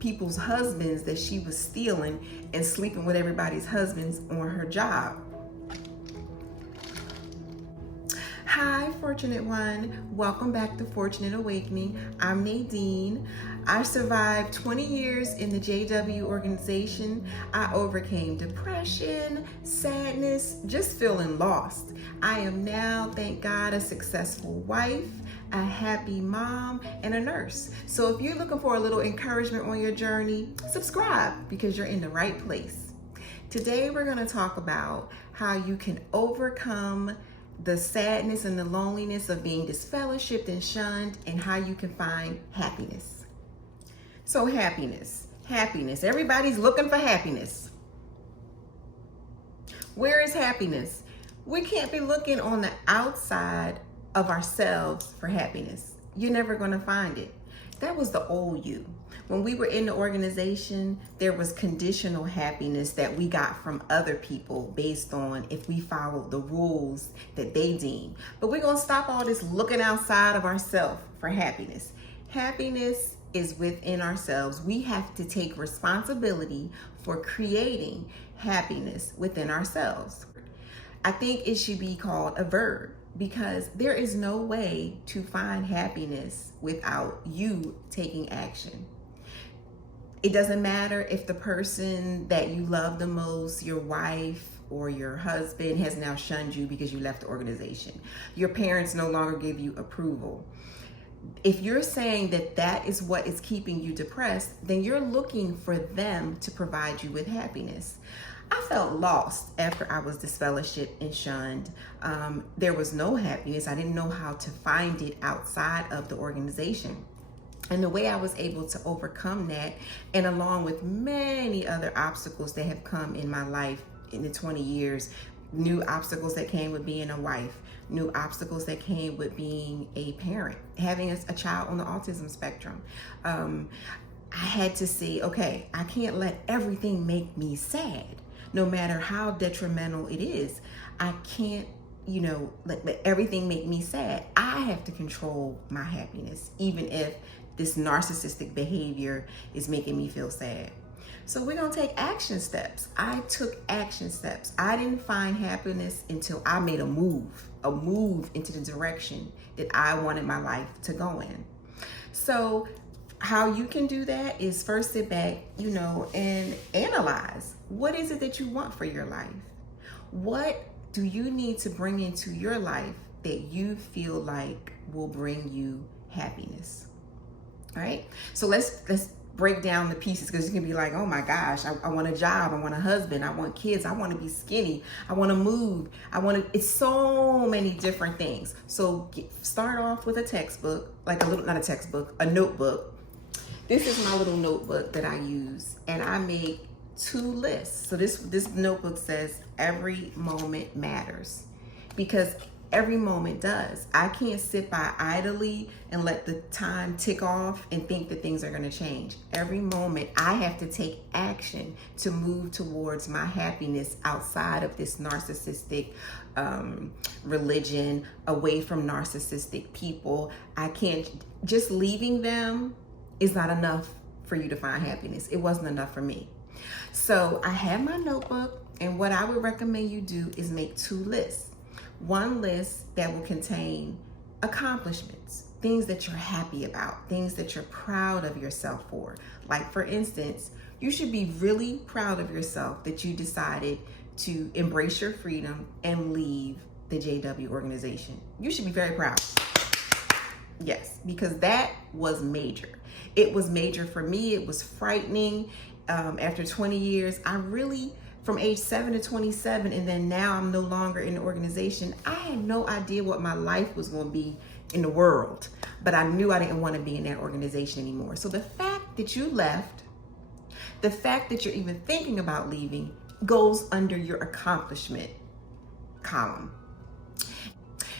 people's husbands that she was stealing and sleeping with everybody's husbands on her job. Hi, Fortunate One. Welcome back to Fortunate Awakening. I'm Nadine. I survived 20 years in the JW organization. I overcame depression, sadness, just feeling lost. I am now, thank God, a successful wife, a happy mom, and a nurse. So if you're looking for a little encouragement on your journey, subscribe because you're in the right place. Today, we're going to talk about how you can overcome the sadness and the loneliness of being disfellowshipped and shunned, and how you can find happiness. So happiness. Everybody's looking for happiness. Where is happiness? We can't be looking on the outside of ourselves for happiness. You're never going to find it. That was the old you. When we were in the organization, there was conditional happiness that we got from other people based on if we followed the rules that they deem. But we're going to stop all this looking outside of ourselves for happiness. Happiness is within ourselves. We have to take responsibility for creating happiness within ourselves. I think it should be called a verb, because there is no way to find happiness without you taking action. It doesn't matter if the person that you love the most, your wife or your husband, has now shunned you because you left the organization. Your parents no longer give you approval. If you're saying that that is what is keeping you depressed, then you're looking for them to provide you with happiness. I felt lost after I was disfellowshipped and shunned. There was no happiness. I didn't know how to find it outside of the organization. And the way I was able to overcome that, and along with many other obstacles that have come in my life in the 20 years, new obstacles that came with being a wife, new obstacles that came with being a parent, having a child on the autism spectrum. I had to see, okay, I can't let everything make me sad. No matter how detrimental it is, I can't, let everything make me sad. I have to control my happiness, even if this narcissistic behavior is making me feel sad. So we're going to take action steps. I took action steps. I didn't find happiness until I made a move into the direction that I wanted my life to go in. So how you can do that is first sit back, and analyze. What is it that you want for your life? What do you need to bring into your life that you feel like will bring you happiness? All right. So let's break down the pieces, because you can be like, oh my gosh, I want a job, I want a husband, I want kids, I want to be skinny, I want to move, it's so many different things. So start off with a textbook, a notebook. This is my little notebook that I use, and I make 2 lists. So this notebook says every moment matters, because every moment does. I can't sit by idly and let the time tick off and think that things are going to change. Every moment I have to take action to move towards my happiness outside of this narcissistic religion, away from narcissistic people. I can't, just leaving them is not enough for you to find happiness. It wasn't enough for me. So I have my notebook, and what I would recommend you do is make 2 lists. One list that will contain accomplishments, things that you're happy about, things that you're proud of yourself for. Like, for instance, you should be really proud of yourself that you decided to embrace your freedom and leave the JW organization. You should be very proud. Yes, because that was major. It was major for me. It was frightening. After 20 years, from age 7 to 27, and then now I'm no longer in the organization, I had no idea what my life was going to be in the world, but I knew I didn't want to be in that organization anymore. So the fact that you left, the fact that you're even thinking about leaving, goes under your accomplishment column.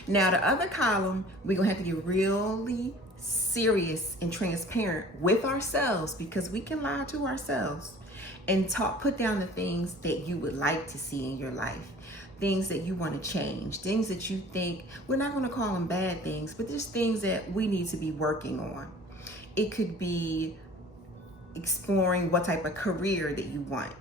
Now, the other column, we're going to have to get really serious and transparent with ourselves, because we can lie to ourselves, and put down the things that you would like to see in your life, things that you want to change, things that you think, we're not going to call them bad things, but there's things that we need to be working on. It could be exploring what type of career that you want,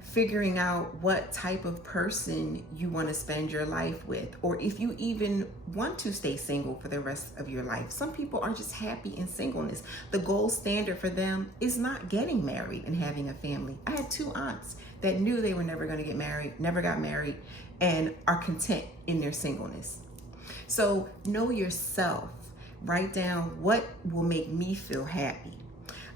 figuring out what type of person you want to spend your life with, or if you even want to stay single for the rest of your life. Some people are just happy in singleness. The gold standard for them is not getting married and having a family. I had 2 aunts that knew they were never going to get married, never got married, and are content in their singleness. So know yourself. Write down what will make me feel happy,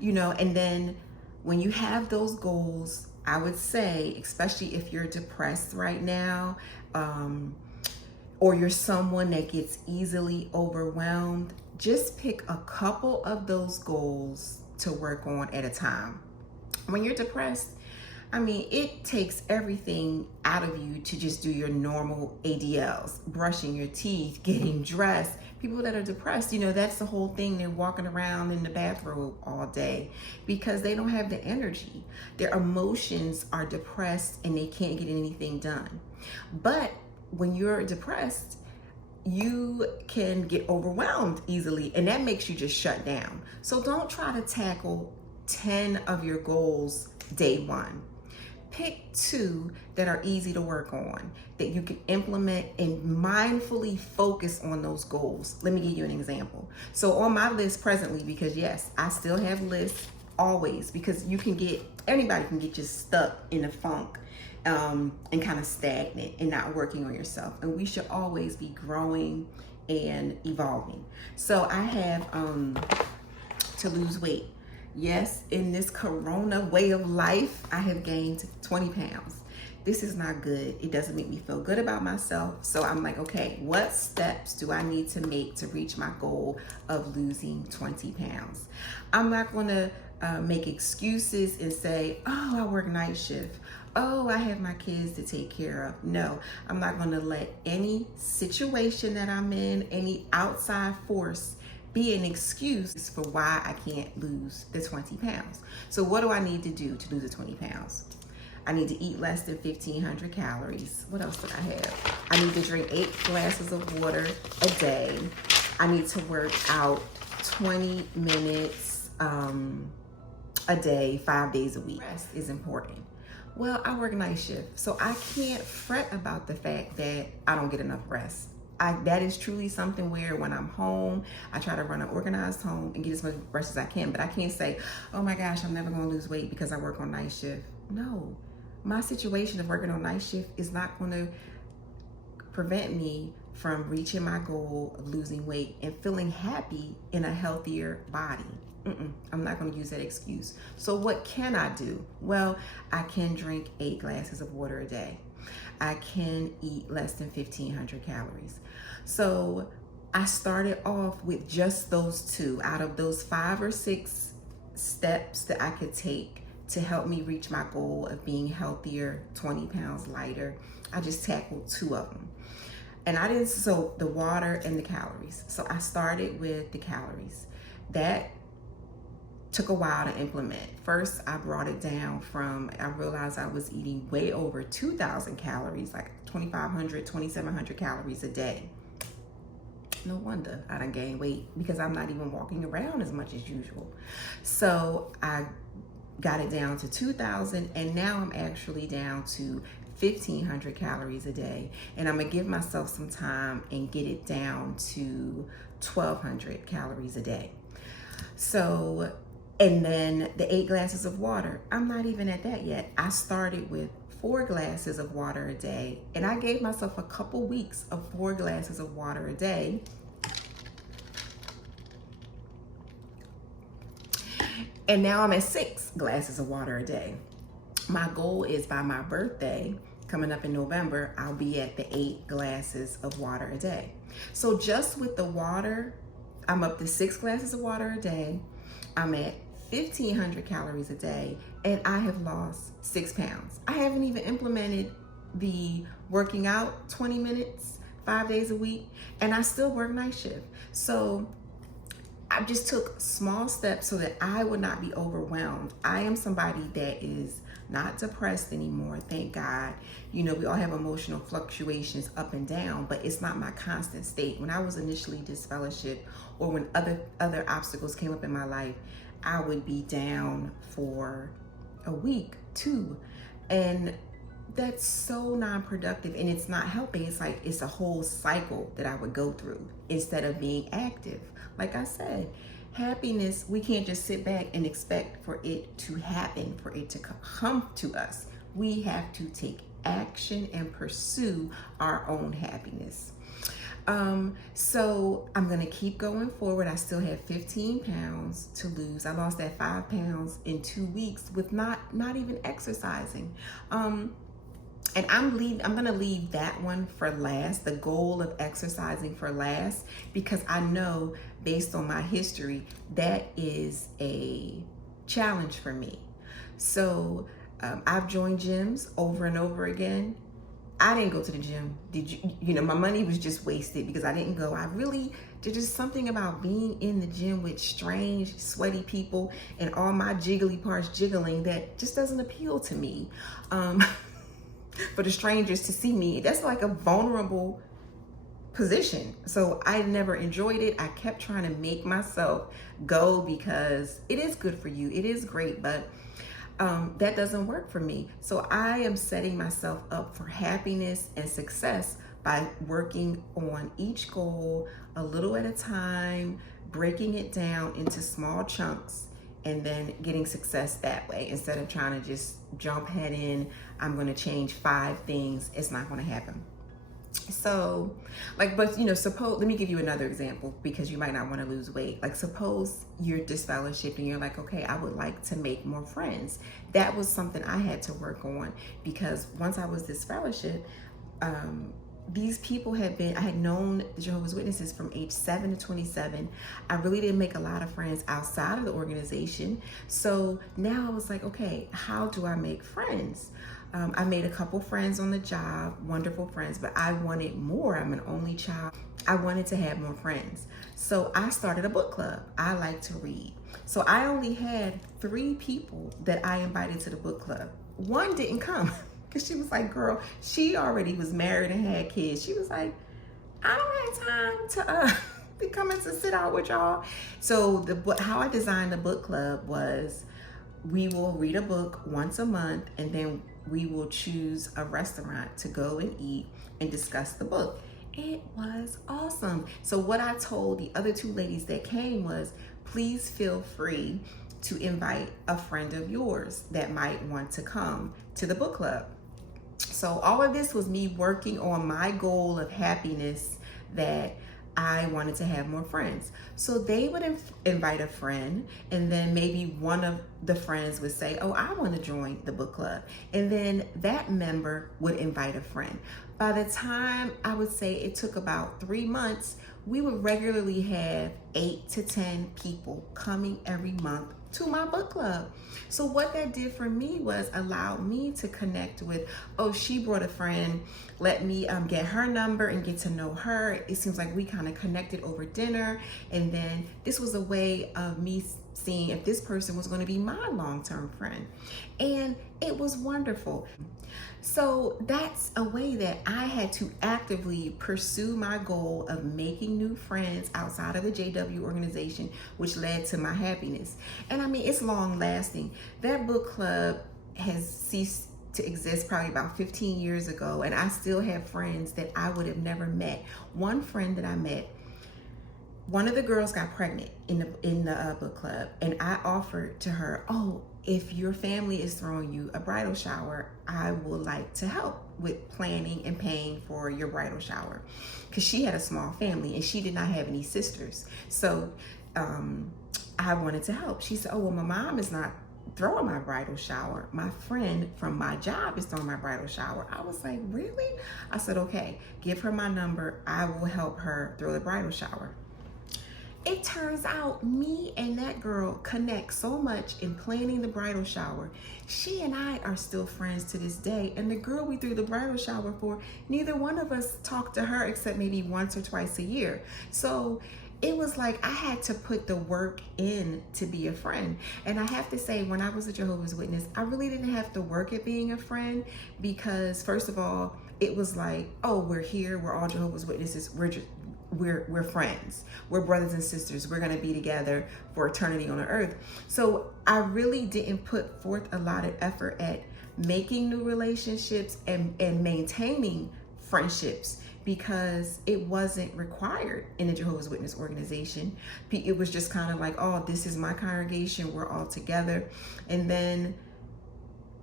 and then when you have those goals, I would say, especially if you're depressed right now, or you're someone that gets easily overwhelmed, just pick a couple of those goals to work on at a time. When you're depressed, it takes everything out of you to just do your normal ADLs, brushing your teeth, getting dressed. People that are depressed, that's the whole thing. They're walking around in the bathrobe all day because they don't have the energy. Their emotions are depressed and they can't get anything done. But when you're depressed, you can get overwhelmed easily, and that makes you just shut down. So don't try to tackle 10 of your goals day one. Pick 2 that are easy to work on, that you can implement and mindfully focus on those goals. Let me give you an example. So on my list presently, because yes, I still have lists always, because anybody can get just stuck in a funk and kind of stagnant and not working on yourself. And we should always be growing and evolving. So I have to lose weight. Yes, in this corona way of life, I have gained 20 pounds. This is not good. It doesn't make me feel good about myself. So I'm like, okay, what steps do I need to make to reach my goal of losing 20 pounds? I'm not going to make excuses and say, oh, I work night shift. Oh, I have my kids to take care of. No, I'm not going to let any situation that I'm in, any outside force, be an excuse for why I can't lose the 20 pounds. So what do I need to do to lose the 20 pounds? I need to eat less than 1,500 calories. What else did I have? I need to drink 8 glasses of water a day. I need to work out 20 minutes a day, 5 days a week. Rest is important. Well, I work night shift, so I can't fret about the fact that I don't get enough rest. That is truly something where when I'm home, I try to run an organized home and get as much rest as I can. But I can't say, oh my gosh, I'm never going to lose weight because I work on night shift. No, my situation of working on night shift is not going to prevent me from reaching my goal of losing weight and feeling happy in a healthier body. I'm not going to use that excuse. So what can I do? Well, I can drink 8 glasses of water a day. I can eat less than 1,500 calories. So I started off with just those 2 out of those 5 or 6 steps that I could take to help me reach my goal of being healthier, 20 pounds lighter. I just tackled 2 of them. And so the water and the calories. So I started with the calories. That took a while to implement. First, I brought it down I realized I was eating way over 2,000 calories, like 2,500, 2,700 calories a day. No wonder I done gained weight because I'm not even walking around as much as usual. So I got it down to 2,000, and now I'm actually down to 1,500 calories a day. And I'm gonna give myself some time and get it down to 1,200 calories a day. So, and then the 8 glasses of water, I'm not even at that yet. I started with 4 glasses of water a day, and I gave myself a couple weeks of 4 glasses of water a day. And now I'm at 6 glasses of water a day. My goal is by my birthday, coming up in November, I'll be at the 8 glasses of water a day. So just with the water, I'm up to 6 glasses of water a day. I'm at 1,500 calories a day, and I have lost 6 pounds. I haven't even implemented the working out 20 minutes, 5 days a week, and I still work night shift. So I just took small steps so that I would not be overwhelmed. I am somebody that is not depressed anymore, thank God. You know, we all have emotional fluctuations up and down, but it's not my constant state. When I was initially disfellowshipped, or when other obstacles came up in my life, I would be down for a week, two. And that's so non-productive, and it's not helping. It's like it's a whole cycle that I would go through instead of being active. Like I said, happiness, we can't just sit back and expect for it to happen, for it to come to us. We have to take action and pursue our own happiness. So I'm gonna keep going forward. I still have 15 pounds to lose. I lost that 5 pounds in 2 weeks with not even exercising. And I'm gonna leave that one for last, the goal of exercising for last, because I know based on my history, that is a challenge for me. So I've joined gyms over and over again. I didn't go to the gym. Did you? You know, my money was just wasted because I didn't go. There's just something about being in the gym with strange, sweaty people and all my jiggly parts jiggling that just doesn't appeal to me. For the strangers to see me, that's like a vulnerable position. So I never enjoyed it. I kept trying to make myself go because it is good for you. It is great, but that doesn't work for me. So I am setting myself up for happiness and success by working on each goal a little at a time, breaking it down into small chunks, and then getting success that way instead of trying to just jump head in. I'm going to change 5 things. It's not going to happen. So but suppose, let me give you another example because you might not want to lose weight. Like suppose you're disfellowshipped and you're like, okay, I would like to make more friends. That was something I had to work on because once I was disfellowshipped, these people I had known the Jehovah's Witnesses from age 7 to 27. I really didn't make a lot of friends outside of the organization. So now I was like, okay, how do I make friends? I made a couple friends on the job, wonderful friends, but I wanted more. I'm an only child. I wanted to have more friends. So I started a book club. I like to read. So I only had 3 people that I invited to the book club. One didn't come. Because she was like, girl, she already was married and had kids. She was like, I don't have time to be coming to sit out with y'all. So how I designed the book club was we will read a book once a month and then we will choose a restaurant to go and eat and discuss the book. It was awesome. So what I told the other 2 ladies that came was, please feel free to invite a friend of yours that might want to come to the book club. So all of this was me working on my goal of happiness, that I wanted to have more friends. So they would invite a friend, and then maybe one of the friends would say, oh, I want to join the book club. And then that member would invite a friend. By the time, I would say it took about 3 months, we would regularly have 8 to 10 people coming every month to my book club. So what that did for me was allowed me to connect with, oh, she brought a friend, let me get her number and get to know her. It seems like we kind of connected over dinner, and then this was a way of me seeing if this person was going to be my long-term friend, and it was wonderful. So that's a way that I had to actively pursue my goal of making new friends outside of the JW organization, which led to my happiness. And I mean, it's long lasting. That book club has ceased to exist probably about 15 years ago, and I still have friends that I would have never met. One friend that I met, one of the girls got pregnant in the book club, and I offered to her, oh, if your family is throwing you a bridal shower, I would like to help with planning and paying for your bridal shower, because she had a small family and she did not have any sisters. So I wanted to help. She said, oh, well, my mom is not throwing my bridal shower. My friend from my job is throwing my bridal shower. I was like, really? I said, okay, give her my number. I will help her throw the bridal shower. It turns out me and that girl connect so much in planning the bridal shower. She and I are still friends to this day. And the girl we threw the bridal shower for, neither one of us talked to her except maybe once or twice a year. So it was like I had to put the work in to be a friend. And I have to say, when I was a Jehovah's Witness, I really didn't have to work at being a friend, because first of all, it was like, oh, we're here, we're all Jehovah's Witnesses, we're friends. We're brothers and sisters. We're going to be together for eternity on the earth. So I really didn't put forth a lot of effort at making new relationships and maintaining friendships, because it wasn't required in the Jehovah's Witness organization. It was just kind of like, oh, this is my congregation, we're all together. And then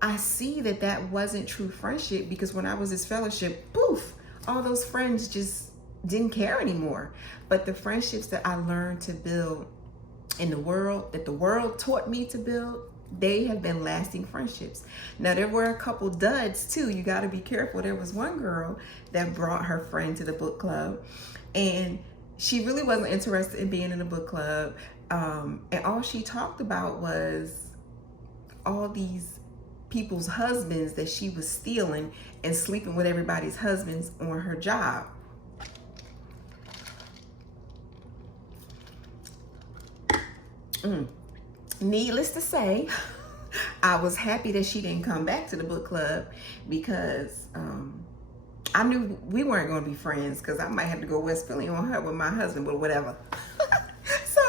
I see that that wasn't true friendship, because when I was this fellowship, poof, all those friends just didn't care anymore. But the friendships that I learned to build in the world, that the world taught me to build, they have been lasting friendships. Now, there were a couple duds too. You got to be careful. There was one girl that brought her friend to the book club, and she really wasn't interested in being in the book club. And all she talked about was all these people's husbands that she was stealing and sleeping with everybody's husbands on her job. Needless to say, I was happy that she didn't come back to the book club, because I knew we weren't going to be friends, because I might have to go West Philly on her with my husband, but whatever. So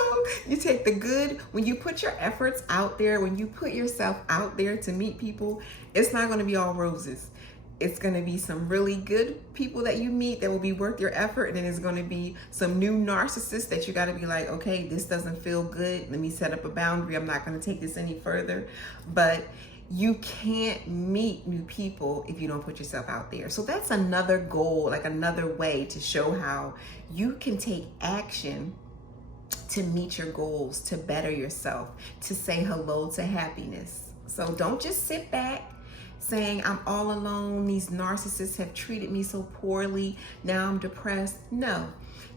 you take the good, when you put your efforts out there, when you put yourself out there to meet people, it's not going to be all roses. It's going to be some really good people that you meet that will be worth your effort. And then there's going to be some new narcissists that you got to be like, okay, this doesn't feel good. Let me set up a boundary. I'm not going to take this any further. But you can't meet new people if you don't put yourself out there. So that's another goal, like another way to show how you can take action to meet your goals, to better yourself, to say hello to happiness. So don't just sit back saying, I'm all alone, these narcissists have treated me so poorly, now I'm depressed. No,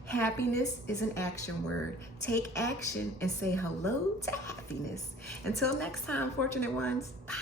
happiness is an action word. Take action and say hello to happiness. Until next time, fortunate ones, bye.